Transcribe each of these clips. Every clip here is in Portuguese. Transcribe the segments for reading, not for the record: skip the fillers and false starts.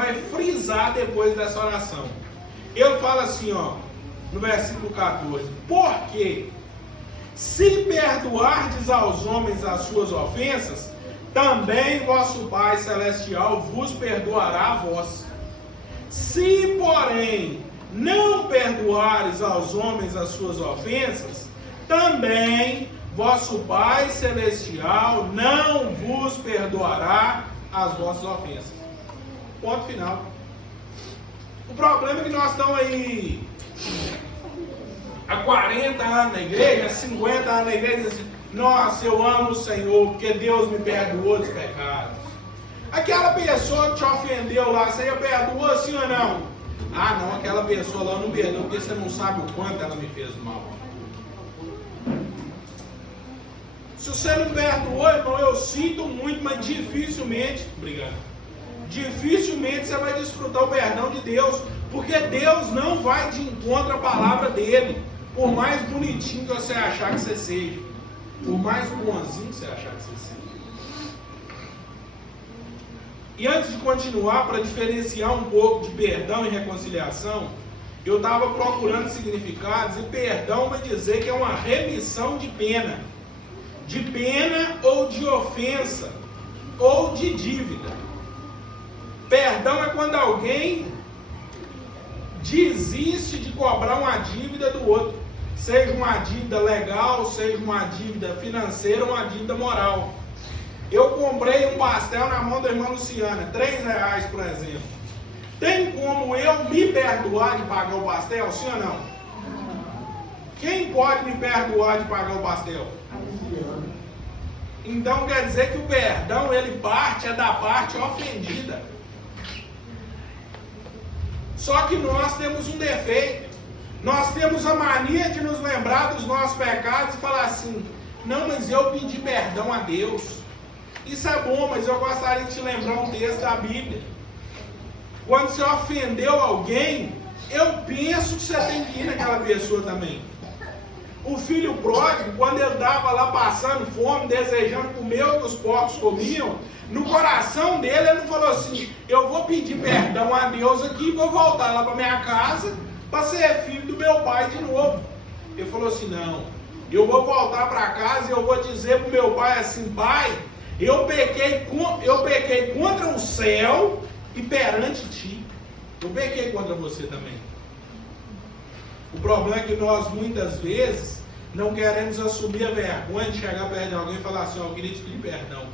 vai frisar depois dessa oração. Ele fala assim, ó, no versículo 14: porque se perdoardes aos homens as suas ofensas, também vosso Pai Celestial vos perdoará a vós. Se, porém, não perdoares aos homens as suas ofensas, também vosso Pai Celestial não vos perdoará as vossas ofensas. Ponto final. O problema é que nós estamos aí há 40 anos na igreja, há 50 anos na igreja, assim, nossa, eu amo o Senhor, porque Deus me perdoou dos pecados. Aquela pessoa que te ofendeu lá, você perdoou sim ou não? Ah não, aquela pessoa lá não perdoou, porque você não sabe o quanto ela me fez mal. Se você não perdoou, irmão, eu sinto muito, mas dificilmente você vai desfrutar o perdão de Deus, porque Deus não vai de encontro à palavra dele, por mais bonitinho que você achar que você seja, por mais bonzinho que você achar que você seja. E antes de continuar, para diferenciar um pouco de perdão e reconciliação, eu estava procurando significados, e perdão vai dizer que é uma remissão de pena ou de ofensa, ou de dívida. Perdão é quando alguém desiste de cobrar uma dívida do outro, seja uma dívida legal, seja uma dívida financeira, uma dívida moral. Eu comprei um pastel na mão da irmã Luciana, R$3, por exemplo. Tem como eu me perdoar de pagar o pastel, sim ou não? Quem pode me perdoar de pagar o pastel? Então quer dizer que o perdão, ele é da parte ofendida. Só que nós temos um defeito. Nós temos a mania de nos lembrar dos nossos pecados e falar assim: não, mas eu pedi perdão a Deus. Isso é bom, mas eu gostaria de te lembrar um texto da Bíblia. Quando você ofendeu alguém, eu penso que você tem que ir naquela pessoa também. O filho pródigo, quando ele estava lá passando fome, desejando comer o que os porcos comiam, no coração dele ele não falou assim: eu vou pedir perdão a Deus aqui e vou voltar lá para minha casa para ser filho do meu pai de novo. Ele falou assim: não, eu vou voltar para casa e eu vou dizer para o meu pai assim: pai, eu pequei contra o céu e perante ti. Eu pequei contra você também. O problema é que nós muitas vezes não queremos assumir a vergonha de chegar perto de alguém e falar assim: ó, eu queria te pedir perdão,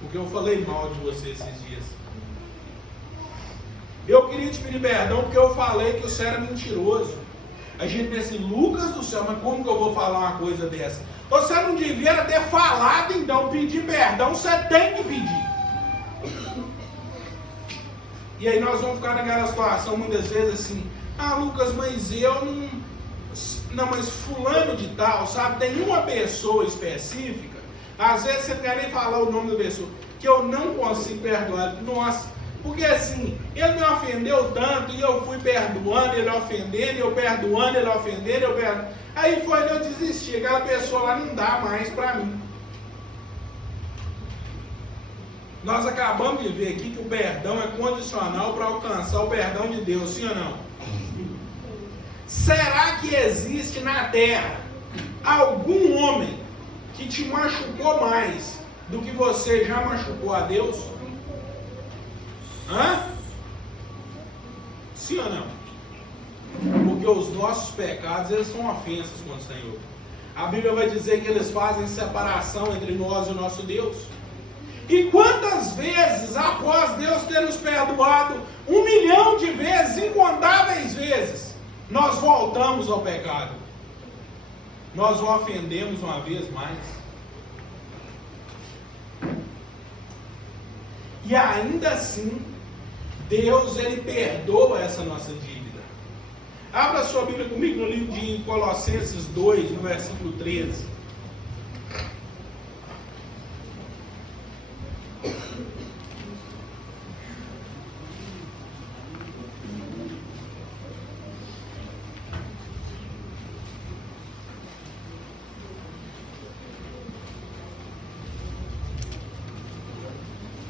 porque eu falei mal de você esses dias. Eu queria te pedir perdão porque eu falei que você era mentiroso. A gente pensa assim: Lucas do céu, mas como que eu vou falar uma coisa dessa? Você não devia ter falado, então pedir perdão você tem que pedir. E aí nós vamos ficar naquela situação muitas vezes assim: ah, Lucas, mas eu não, mas fulano de tal, sabe? Tem uma pessoa específica, às vezes você não quer nem falar o nome da pessoa, que eu não consigo perdoar. Nossa, porque assim, ele me ofendeu tanto, e eu fui perdoando, ele ofendendo, eu perdoando, ele ofendendo, eu perdoando. Aí foi que eu desisti, aquela pessoa lá não dá mais para mim. Nós acabamos de ver aqui que o perdão é condicional para alcançar o perdão de Deus, sim ou não? Será que existe na terra algum homem que te machucou mais do que você já machucou a Deus? Hã? Sim ou não? Porque os nossos pecados, eles são ofensas contra o Senhor. A Bíblia vai dizer que eles fazem separação entre nós e o nosso Deus. E quantas vezes, após Deus ter nos perdoado 1 milhão de vezes, incontáveis vezes, nós voltamos ao pecado? Nós o ofendemos uma vez mais. E ainda assim, Deus, ele perdoa essa nossa dívida. Abra sua Bíblia comigo no livro de Colossenses 2, no versículo 13.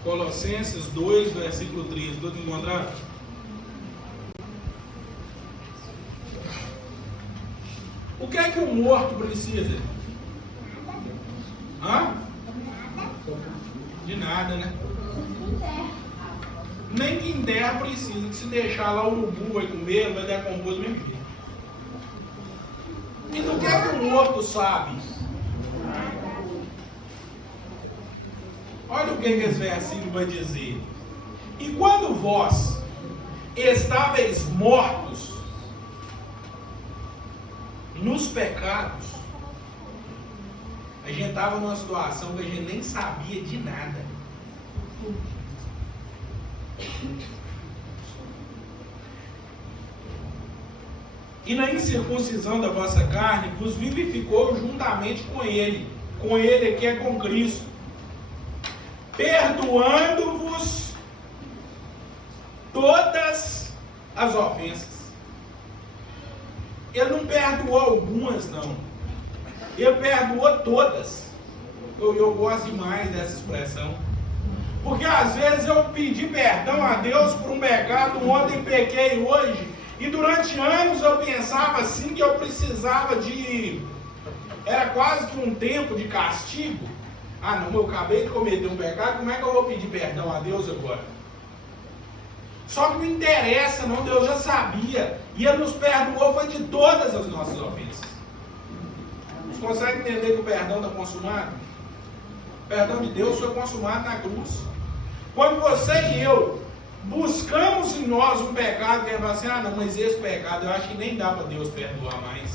Colossenses 2, versículo 13. Todos encontraram? O que é que o morto precisa? Hã? De nada, né? Nem quem der precisa, que se deixar lá o urubu vai comer, vai decompor do mesmo jeito. E do que é que o morto sabe? Olha o que esse versículo vai dizer. E quando vós estáveis mortos nos pecados, a gente estava numa situação que a gente nem sabia de nada. E na incircuncisão da vossa carne vos vivificou juntamente com ele aqui é com Cristo, perdoando-vos todas as ofensas. Ele não perdoou algumas, não. Ele perdoou todas. Eu gosto demais dessa expressão. Porque às vezes eu pedi perdão a Deus por um pecado, ontem pequei hoje, e durante anos eu pensava assim que eu precisava de... Era quase que um tempo de castigo. Ah não, eu acabei de cometer um pecado, como é que eu vou pedir perdão a Deus agora? Só que não interessa não, Deus já sabia. E Ele nos perdoou, foi de todas as nossas ofensas. Vocês conseguem entender que o perdão está consumado? O perdão de Deus foi consumado na cruz. Quando você e eu buscamos em nós um pecado, que é assim, ah não, mas esse pecado eu acho que nem dá para Deus perdoar mais.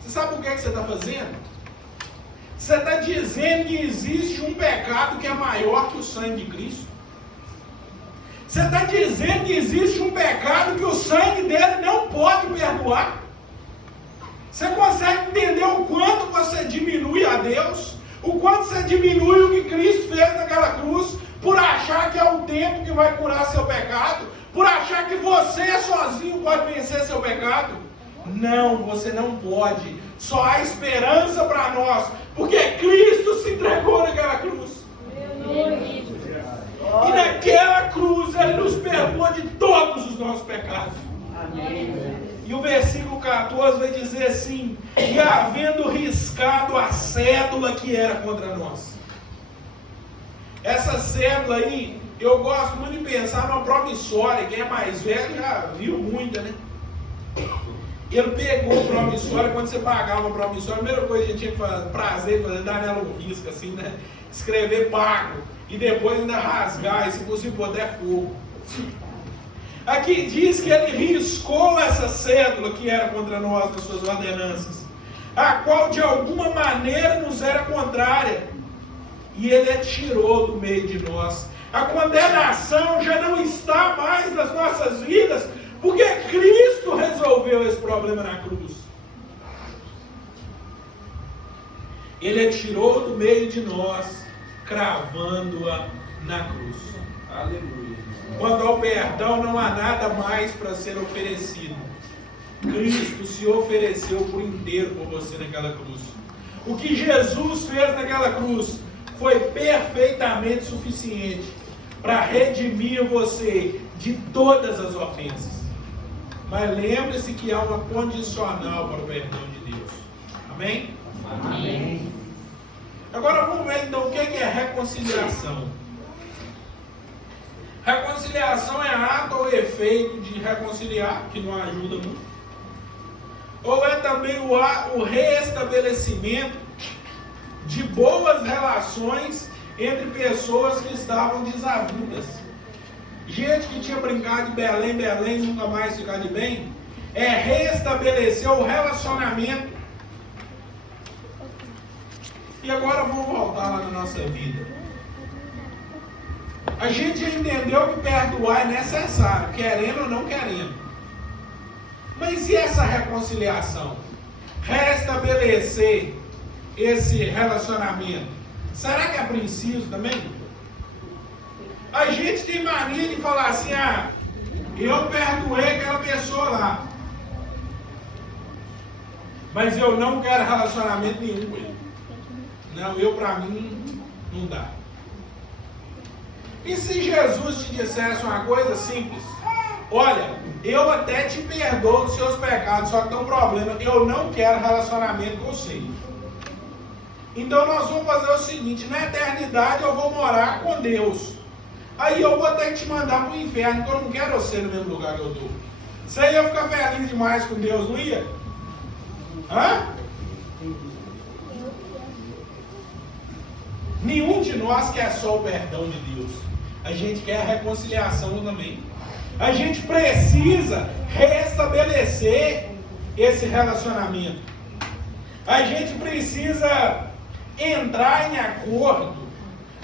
Você sabe o que é que você está fazendo? Você está dizendo que existe um pecado que é maior que o sangue de Cristo. Você está dizendo que existe um pecado que o sangue dele não pode perdoar. Você consegue entender o quanto você diminui a Deus? O quanto você diminui o que Cristo fez naquela cruz por achar que é o tempo que vai curar seu pecado? Por achar que você sozinho pode vencer seu pecado? Não, você não pode. Só há esperança para nós, porque Cristo se entregou naquela cruz. E naquela cruz Ele nos perdoa de todos os nossos pecados. Amém. E o versículo 14 vai dizer assim: e havendo riscado a cédula que era contra nós. Essa cédula aí, eu gosto muito de pensar numa promissória. Quem é mais velho já viu muita, né? Ele pegou a promissória, quando você pagava uma promissória, a primeira coisa que a gente tinha que fazer, prazer de fazer, dar nela um risco, assim, né? Escrever pago. E depois ainda rasgar, e se possível puder fogo. Aqui diz que ele riscou essa cédula que era contra nós nas suas ordenanças, a qual de alguma maneira nos era contrária, e ele a tirou do meio de nós. A condenação já não está mais nas nossas vidas, porque Cristo resolveu esse problema na cruz. Ele a tirou do meio de nós, cravando-a na cruz. Aleluia. Quando ao perdão não há nada mais para ser oferecido. Cristo se ofereceu por inteiro por você naquela cruz. O que Jesus fez naquela cruz foi perfeitamente suficiente para redimir você de todas as ofensas. Mas lembre-se que há uma condicional para o perdão de Deus. Amém? Amém. Agora vamos ver então o que é reconciliação. Reconciliação é ato ou efeito de reconciliar, que não ajuda muito. Ou é também o restabelecimento de boas relações entre pessoas que estavam desavidas. Gente que tinha brincado de Belém, Belém, nunca mais ficar de bem. É restabelecer o relacionamento. E agora vamos voltar lá na nossa vida. A gente já entendeu que perdoar é necessário, querendo ou não querendo. Mas e essa reconciliação? Restabelecer esse relacionamento. Será que é preciso também? A gente tem mania de falar assim, ah, eu perdoei aquela pessoa lá, mas eu não quero relacionamento nenhum com ele. Não, eu para mim não dá. E se Jesus te dissesse uma coisa simples? Olha, eu até te perdoo os seus pecados, só que tem um problema, eu não quero relacionamento com você. Então nós vamos fazer o seguinte, na eternidade eu vou morar com Deus. Aí eu vou ter que te mandar para o inferno, porque eu não quero você no mesmo lugar que eu estou. Você ia ficar feliz demais com Deus, não ia? Hã? Nenhum de nós quer só o perdão de Deus. A gente quer a reconciliação também. A gente precisa restabelecer esse relacionamento. A gente precisa entrar em acordo.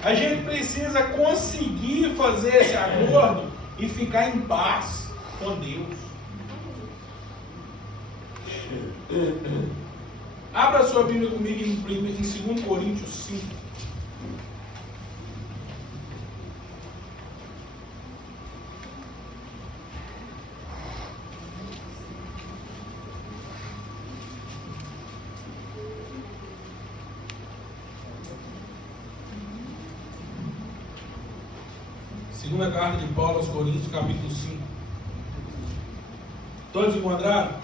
A gente precisa conseguir fazer esse acordo e ficar em paz com Deus. Abra sua Bíblia comigo em 2 Coríntios 5. Segunda carta de Paulo aos Coríntios, capítulo 5. Todos encontraram?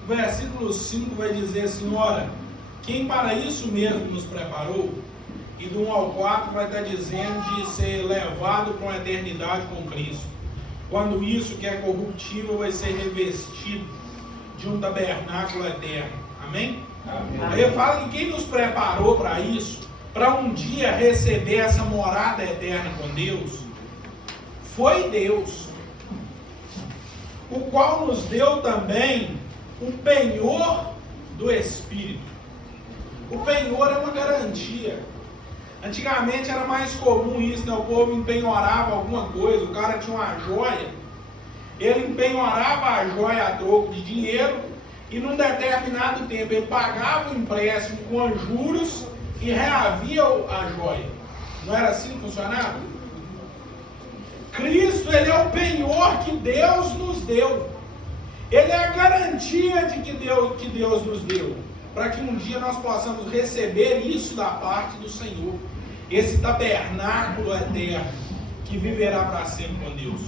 O versículo 5 vai dizer assim, ora, quem para isso mesmo nos preparou, e do 1 ao 4 vai estar dizendo de ser levado para uma eternidade com Cristo. Quando isso que é corruptível vai ser revestido de um tabernáculo eterno. Amém? Amém. Aí eu falo que quem nos preparou para isso, para um dia receber essa morada eterna com Deus, foi Deus, o qual nos deu também o penhor do Espírito. O penhor é uma garantia. Antigamente era mais comum isso, né? O povo empenhorava alguma coisa, o cara tinha uma joia, ele empenhorava a joia a troco de dinheiro e num determinado tempo ele pagava o empréstimo com juros e reavia a joia. Não era assim que funcionava? Cristo, ele é o penhor que Deus nos deu. Ele é a garantia de que Deus nos deu, para que um dia nós possamos receber isso da parte do Senhor, esse tabernáculo eterno, que viverá para sempre com Deus.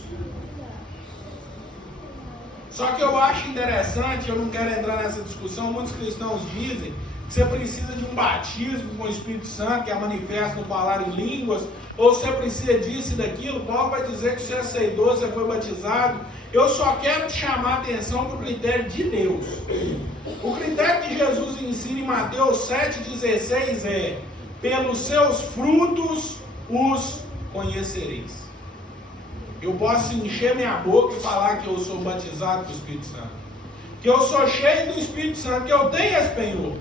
Só que eu acho interessante, eu não quero entrar nessa discussão, muitos cristãos dizem que você precisa de um batismo com o Espírito Santo, que é manifesto no falar em línguas, ou você precisa disso e daquilo. Paulo vai dizer que você aceitou, você foi batizado. Eu só quero te chamar a atenção para o critério de Deus. O critério que Jesus ensina em Mateus 7,16 é: pelos seus frutos os conhecereis. Eu posso encher minha boca e falar que eu sou batizado com o Espírito Santo, que eu sou cheio do Espírito Santo, que eu tenho esse penhor.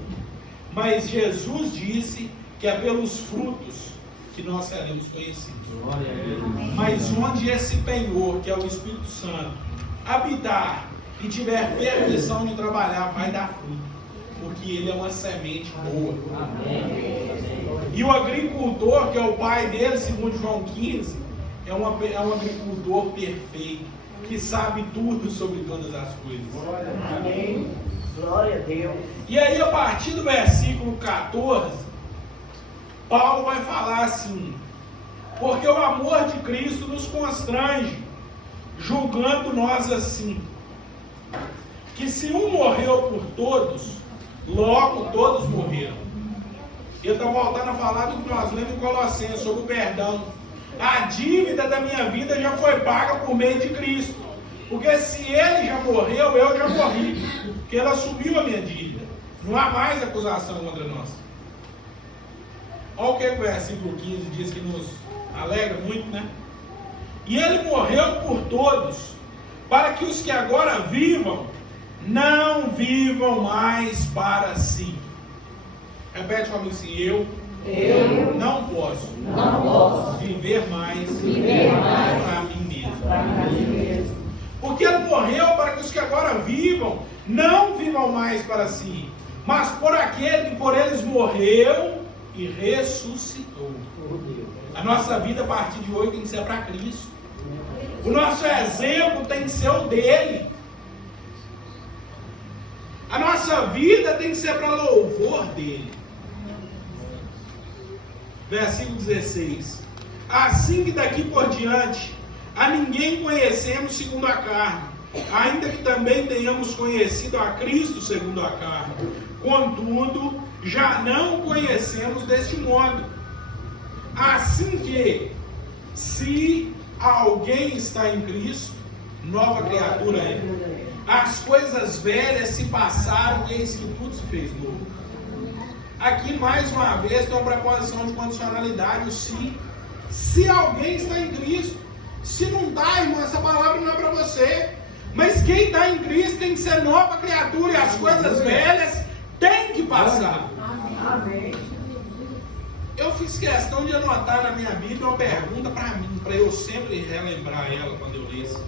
Mas Jesus disse que é pelos frutos que nós seremos conhecidos. Mas onde esse penhor, que é o Espírito Santo, habitar e tiver permissão de trabalhar, vai dar fruto, porque ele é uma semente boa. E o agricultor, que é o pai dele, segundo João 15, é um agricultor perfeito, que sabe tudo sobre todas as coisas. Amém. Glória a Deus. E aí, a partir do versículo 14, Paulo vai falar assim: porque o amor de Cristo nos constrange, julgando nós assim, que se um morreu por todos, logo todos morreram. Ele está voltando a falar do que nós lemos em Colossenses, sobre o perdão. A dívida da minha vida já foi paga por meio de Cristo, porque se ele já morreu, eu já morri, porque ele assumiu a minha dívida. Não há mais acusação contra nós. Olha o que o versículo 15 diz, que nos alegra muito, né? E ele morreu por todos, para que os que agora vivam, não vivam mais para si. Repete comigo assim: eu não posso viver mais para mim mesmo. Porque ele morreu para que os que agora vivam, Não vivam mais para si, mas por aquele que por eles morreu e ressuscitou. A nossa vida a partir de hoje tem que ser para Cristo. O nosso exemplo tem que ser o dele. A nossa vida tem que ser para louvor dele. Versículo 16. Assim que daqui por diante a ninguém conhecemos segundo a carne, ainda que também tenhamos conhecido a Cristo segundo a carne. Contudo, já não conhecemos deste modo. Assim que, se alguém está em Cristo, nova criatura é. As coisas velhas se passaram, e eis que tudo se fez novo. Aqui, mais uma vez, tem uma preposição de condicionalidade, o se. Se alguém está em Cristo. Se não está, irmão, essa palavra não é para você. Mas quem está em Cristo tem que ser nova criatura, e as coisas velhas têm que passar. Amém. Eu fiz questão de anotar na minha Bíblia uma pergunta para mim, para eu sempre relembrar ela quando eu lesse.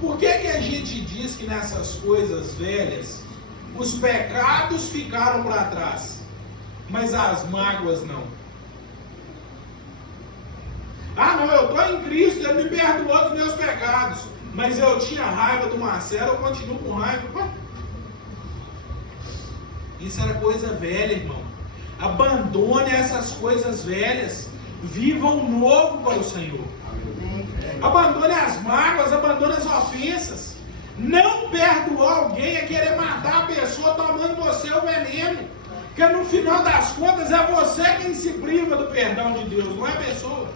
Por que a gente diz que nessas coisas velhas os pecados ficaram para trás, mas as mágoas não? Ah, não, eu estou em Cristo, Ele me perdoou dos meus pecados, mas eu tinha raiva do Marcelo, eu continuo com raiva. Isso era coisa velha, irmão. Abandone essas coisas velhas. Viva o novo para o Senhor. Abandone as mágoas, abandone as ofensas. Não perdoar alguém é querer matar a pessoa tomando você o veneno. Porque no final das contas é você quem se priva do perdão de Deus, não é a pessoa.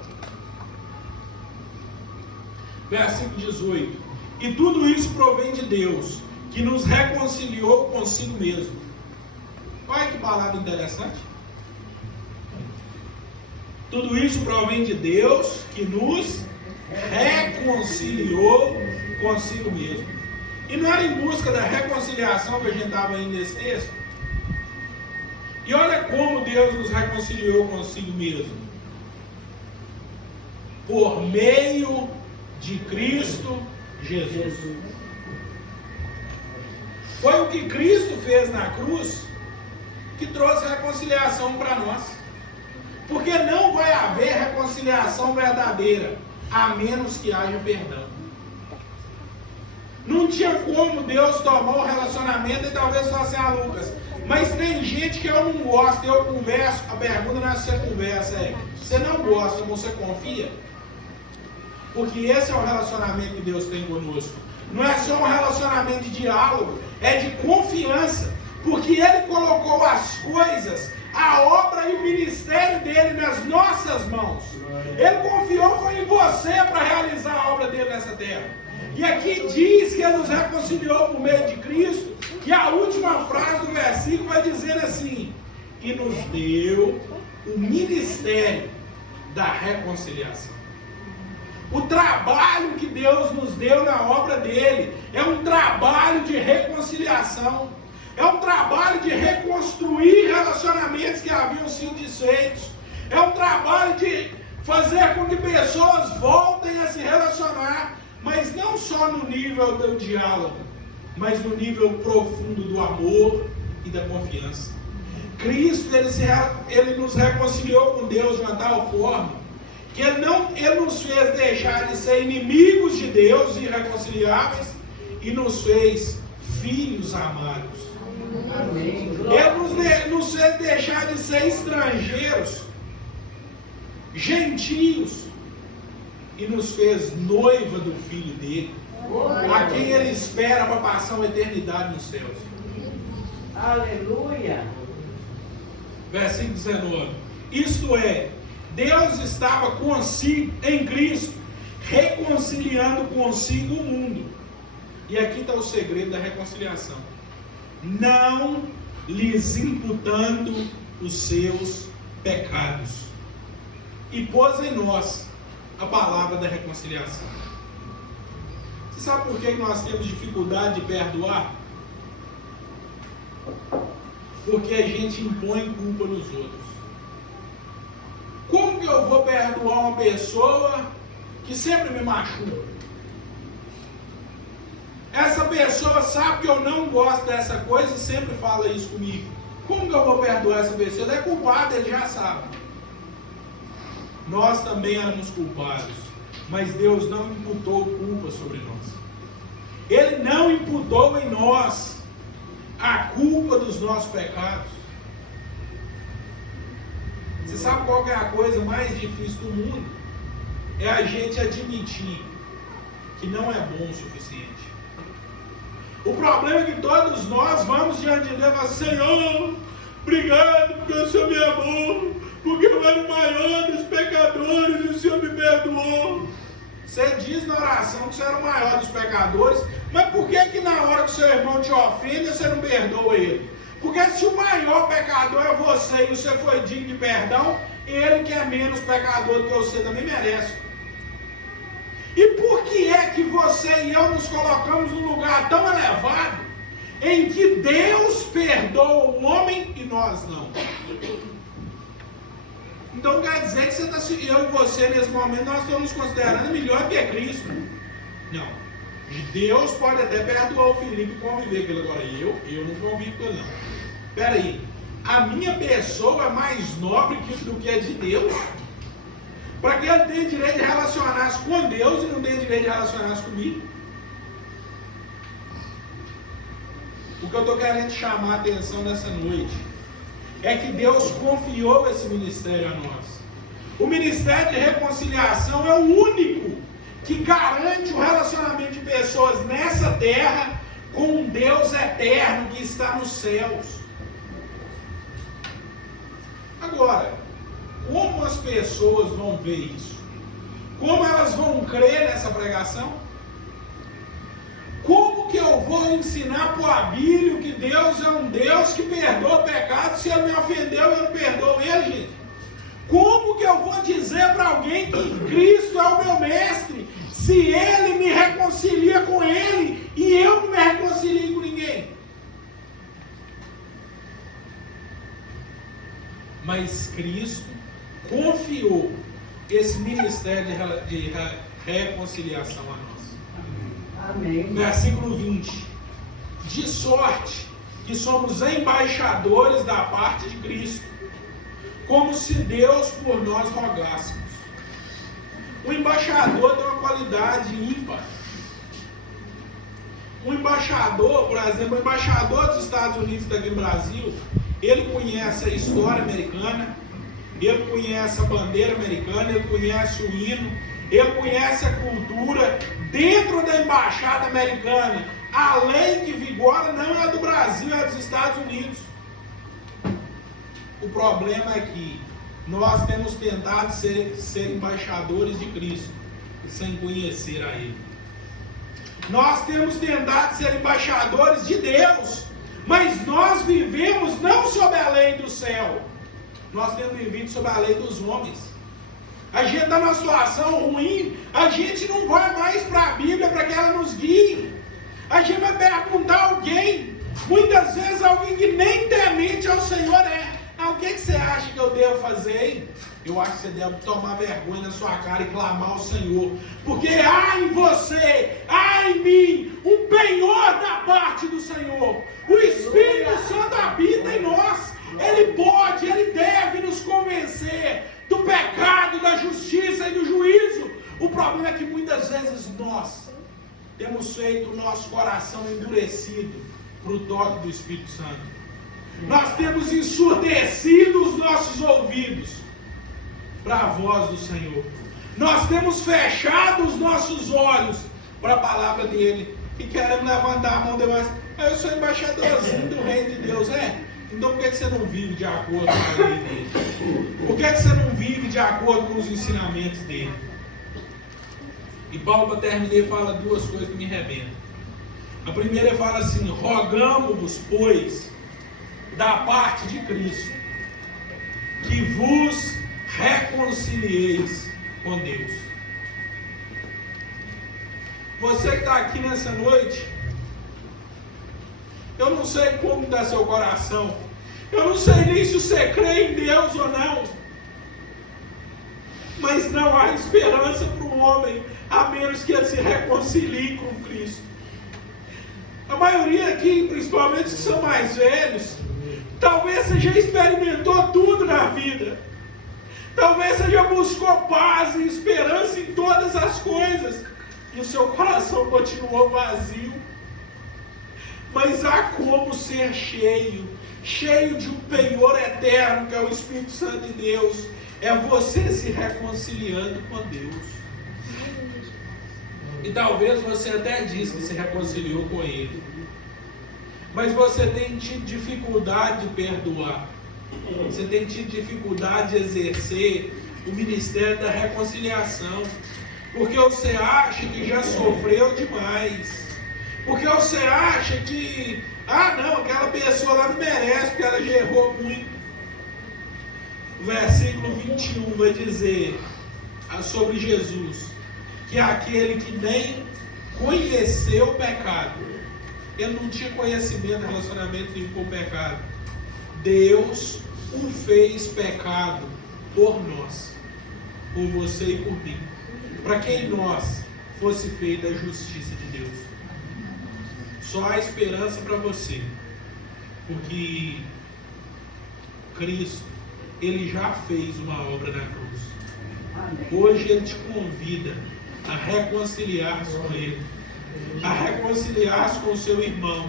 Versículo 18. E tudo isso provém de Deus, que nos reconciliou consigo mesmo. Olha que palavra interessante. Tudo isso provém de Deus, que nos reconciliou consigo mesmo. E não era em busca da reconciliação que a gente estava indo nesse texto? E olha como Deus nos reconciliou consigo mesmo. Por meio de Cristo Jesus. Foi o que Cristo fez na cruz que trouxe reconciliação para nós. Porque não vai haver reconciliação verdadeira a menos que haja perdão. Não tinha como Deus tomar o relacionamento e talvez só assim, Lucas, mas tem gente que eu não gosto, eu converso, a pergunta não é se você conversa, é, você não gosta, você confia? Porque esse é o relacionamento que Deus tem conosco. Não é só um relacionamento de diálogo, é de confiança. Porque Ele colocou as coisas, a obra e o ministério dele nas nossas mãos. Ele confiou foi em você para realizar a obra dele nessa terra. E aqui diz que Ele nos reconciliou por meio de Cristo. E a última frase do versículo vai dizer assim: e nos deu o ministério da reconciliação. O trabalho que Deus nos deu na obra dele é um trabalho de reconciliação. É um trabalho de reconstruir relacionamentos que haviam sido desfeitos. É um trabalho de fazer com que pessoas voltem a se relacionar, mas não só no nível do diálogo, mas no nível profundo do amor e da confiança. Cristo, ele nos reconciliou com Deus de uma tal forma que Ele nos fez deixar de ser inimigos de Deus, irreconciliáveis, e nos fez filhos amados. Amém. Ele nos fez deixar de ser estrangeiros, gentios, e nos fez noiva do Filho dele, a quem Ele espera para passar uma eternidade nos céus. Aleluia. Versículo 19. Isto é, Deus estava consigo, em Cristo, reconciliando consigo o mundo. E aqui está o segredo da reconciliação. Não lhes imputando os seus pecados. E pôs em nós a palavra da reconciliação. Você sabe por que nós temos dificuldade de perdoar? Porque a gente impõe culpa nos outros. Como que eu vou perdoar uma pessoa que sempre me machuca? Essa pessoa sabe que eu não gosto dessa coisa e sempre fala isso comigo. Como que eu vou perdoar essa pessoa? Ele é culpado, ele já sabe. Nós também éramos culpados, mas Deus não imputou culpa sobre nós. Ele não imputou em nós a culpa dos nossos pecados. Você sabe qual que é a coisa mais difícil do mundo? É a gente admitir que não é bom o suficiente. O problema é que todos nós vamos diante de Deus e falamos: Senhor, obrigado porque o Senhor me amou, porque eu era o maior dos pecadores e o Senhor me perdoou. Você diz na oração que você era o maior dos pecadores, mas por que na hora que seu irmão te ofende, você não perdoa ele? Porque se o maior pecador é você e você foi digno de perdão, ele que é menos pecador do que você também merece. E por que é que você e eu nos colocamos num lugar tão elevado, em que Deus perdoa o homem e nós não? Então quer dizer que eu e você nesse momento nós estamos nos considerando melhor que Cristo? Não. Deus pode até perdoar o Felipe conviver com ele, agora eu não convivo com ele não. Espera aí, a minha pessoa é mais nobre do que a de Deus? Para que ele tenha direito de relacionar-se com Deus e não tenha direito de relacionar-se comigo? O que eu estou querendo chamar a atenção nessa noite é que Deus confiou esse ministério a nós. O ministério de reconciliação é o único que garante o relacionamento de pessoas nessa terra com um Deus eterno que está nos céus. Agora, como as pessoas vão ver isso? Como elas vão crer nessa pregação? Como que eu vou ensinar para o Abílio que Deus é um Deus que perdoa o pecado? Se ele me ofendeu, eu não perdoo ele, gente. Como que eu vou dizer para alguém que Cristo é o meu mestre, se ele me reconcilia com ele e eu não me reconcilio com ninguém? Mas Cristo confiou esse ministério de reconciliação a nós. Amém. Versículo 20. De sorte que somos embaixadores da parte de Cristo, como se Deus por nós rogássemos. O embaixador tem uma qualidade ímpar. Um embaixador, por exemplo, o embaixador dos Estados Unidos daqui no Brasil, ele conhece a história americana, ele conhece a bandeira americana, ele conhece o hino, ele conhece a cultura. Dentro da embaixada americana, a lei que vigora não é do Brasil, é dos Estados Unidos. O problema é que nós temos tentado ser embaixadores de Cristo, sem conhecer a Ele. Nós temos tentado ser embaixadores de Deus, mas nós vivemos não sob a lei do céu, nós temos vivido sob a lei dos homens. A gente está numa situação ruim, a gente não vai mais para a Bíblia para que ela nos guie. A gente vai perguntar a alguém, muitas vezes alguém que nem temente ao Senhor é: o que você acha que eu devo fazer, hein? Eu acho que você deve tomar vergonha na sua cara e clamar ao Senhor, porque há em você, há em mim, um penhor da parte do Senhor. O Espírito Santo habita em nós. Ele pode, ele deve nos convencer do pecado, da justiça e do juízo. O problema é que muitas vezes nós temos feito o nosso coração endurecido para o toque do Espírito Santo. Nós temos ensurdecido os nossos ouvidos para a voz do Senhor. Nós temos fechado os nossos olhos para a palavra dele e queremos levantar a mão de nós. Eu sou embaixadorzinho do reino de Deus, Então por que você não vive de acordo com a lei dele? Por que você não vive de acordo com os ensinamentos dele? E Paulo, para terminar, fala duas coisas que me rebentam. A primeira, ele fala assim: rogamo-vos, pois, da parte de Cristo, que vos reconcilieis com Deus. Você que está aqui nessa noite, eu não sei como está seu coração, eu não sei nem se você crê em Deus ou não, mas não há esperança para o homem a menos que ele se reconcilie com Cristo. A maioria aqui, principalmente os que são mais velhos, talvez você já experimentou tudo na vida. Talvez você já buscou paz e esperança em todas as coisas. E o seu coração continuou vazio. Mas há como ser cheio de um penhor eterno, que é o Espírito Santo de Deus. É você se reconciliando com Deus. E talvez você até diz que se reconciliou com Ele, mas você tem tido dificuldade de perdoar. Você tem tido dificuldade de exercer o ministério da reconciliação, porque você acha que já sofreu demais, porque você acha que, não, aquela pessoa lá não merece, porque ela já errou muito. O versículo 21 vai dizer sobre Jesus, que é aquele que nem conheceu o pecado. Ele não tinha conhecimento, relacionamento nenhum com o pecado. Deus o fez pecado por nós, por você e por mim, para que em nós fosse feita a justiça de Deus. Só há esperança para você, porque Cristo, Ele já fez uma obra na cruz. Hoje Ele te convida a reconciliar-se com Ele, a reconciliar-se com o seu irmão.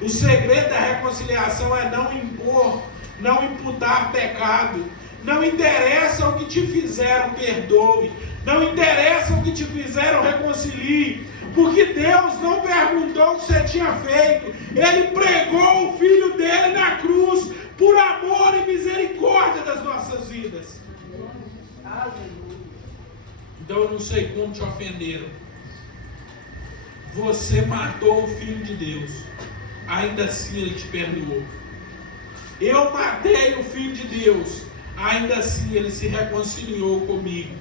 O segredo da reconciliação é não impor, não imputar pecado. Não interessa o que te fizeram, perdoe. Não interessa o que te fizeram, reconcilie. Porque Deus não perguntou o que você tinha feito. Ele pregou o Filho dele na cruz por amor e misericórdia das nossas vidas. Então eu não sei como te ofenderam. Você matou o Filho de Deus, ainda assim Ele te perdoou. Eu matei o Filho de Deus, ainda assim Ele se reconciliou comigo.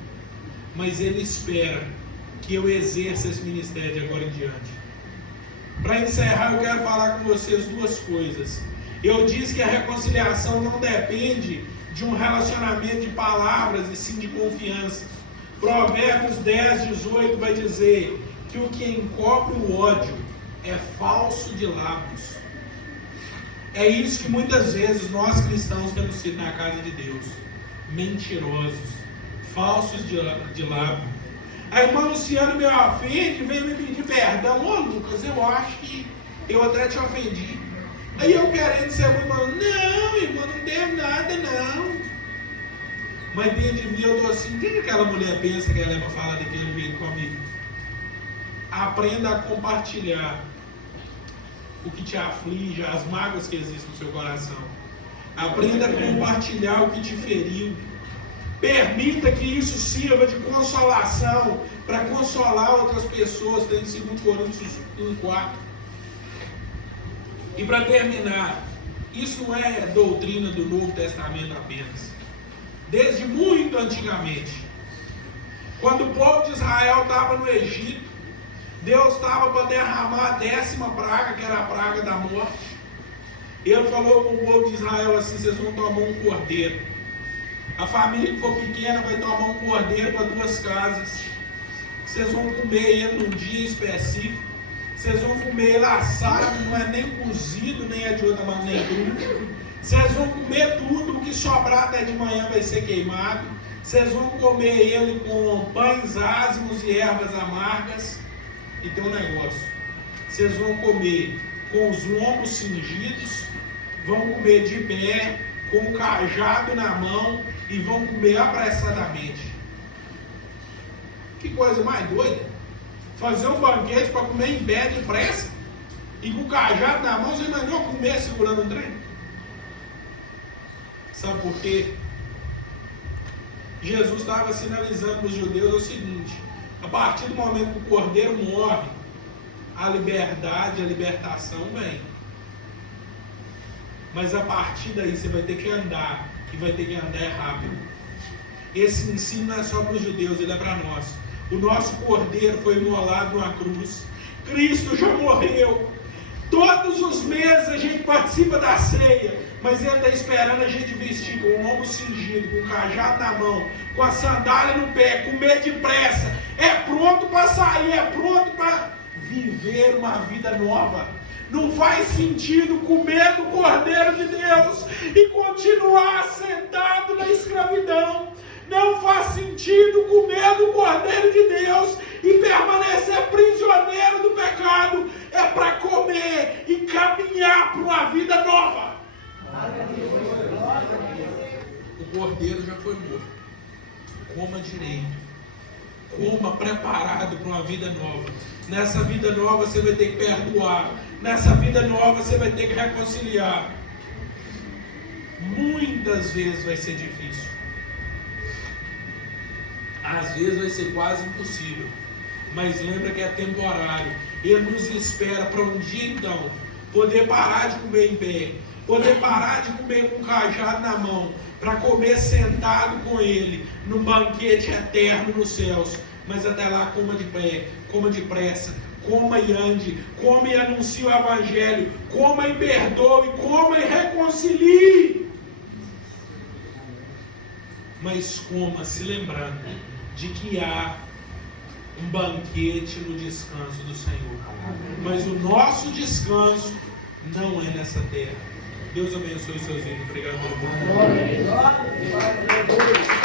Mas Ele espera que eu exerça esse ministério de agora em diante. Para encerrar, eu quero falar com vocês duas coisas. Eu disse que a reconciliação não depende de um relacionamento de palavras, e sim de confiança. Provérbios 10, 18 vai dizer que o que encobre o ódio é falso de lábios. É isso que muitas vezes nós cristãos temos sido na casa de Deus. Mentirosos, falsos de lábio. A irmã Luciana me ofende, veio me pedir perdão. Ô Lucas, eu acho que eu até te ofendi. Aí eu querendo ser irmã, não, irmã, não teve nada não. Mas dentro de mim eu estou assim, o que aquela mulher pensa que ela é para falar daquele jeito comigo? Aprenda a compartilhar o que te aflige, as mágoas que existem no seu coração. Aprenda a compartilhar o que te feriu. Permita que isso sirva de consolação para consolar outras pessoas, dentro de 2 Coríntios 1:4. E para terminar, isso não é doutrina do Novo Testamento apenas. Desde muito antigamente, quando o povo de Israel estava no Egito, Deus estava para derramar a 10ª praga, que era a praga da morte. Ele falou com o povo de Israel assim: vocês vão tomar um cordeiro. A família que for pequena vai tomar um cordeiro para 2 casas. Vocês vão comer ele num dia específico. Vocês vão comer ele assado, não é nem cozido, nem é de outra maneira, nem cru. Vocês vão comer tudo, o que sobrar até de manhã vai ser queimado. Vocês vão comer ele com pães ázimos e ervas amargas. E tem um negócio: vocês vão comer com os lombos cingidos, vão comer de pé, com o cajado na mão, e vão comer apressadamente. Que coisa mais doida! Fazer um banquete para comer em pé depressa, e com o cajado na mão. Você imaginou comer segurando um trem? Sabe por quê? Jesus estava sinalizando para os judeus o seguinte: a partir do momento que o cordeiro morre, a liberdade, a libertação vem. Mas a partir daí você vai ter que andar, e vai ter que andar rápido. Esse ensino não é só para os judeus, ele é para nós. O nosso cordeiro foi imolado na cruz. Cristo já morreu. Todos os meses a gente participa da ceia, mas Ele está esperando a gente vestir com o lombo cingido, com o cajado na mão, com a sandália no pé, comer depressa. É pronto para sair, é pronto para viver uma vida nova. Não faz sentido comer do Cordeiro de Deus e continuar sentado na escravidão. Não faz sentido comer do Cordeiro de Deus e permanecer prisioneiro do pecado. É para comer e caminhar para uma vida nova. O Cordeiro já foi morto. Coma direito. Coma preparado para uma vida nova. Nessa vida nova você vai ter que perdoar. Nessa vida nova você vai ter que reconciliar. Muitas vezes vai ser difícil. Às vezes vai ser quase impossível. Mas lembra que é temporário. Ele nos espera para um dia então poder parar de comer em pé. Poder parar de comer com o cajado na mão. Para comer sentado com Ele. Num banquete eterno nos céus. Mas até lá coma de pé. Coma depressa. Coma e ande. Coma e anuncie o Evangelho. Coma e perdoe. Coma e reconcilie. Mas coma se lembrando de que há um banquete no descanso do Senhor. Mas o nosso descanso não é nessa terra. Deus abençoe seus filhos. Obrigado pelo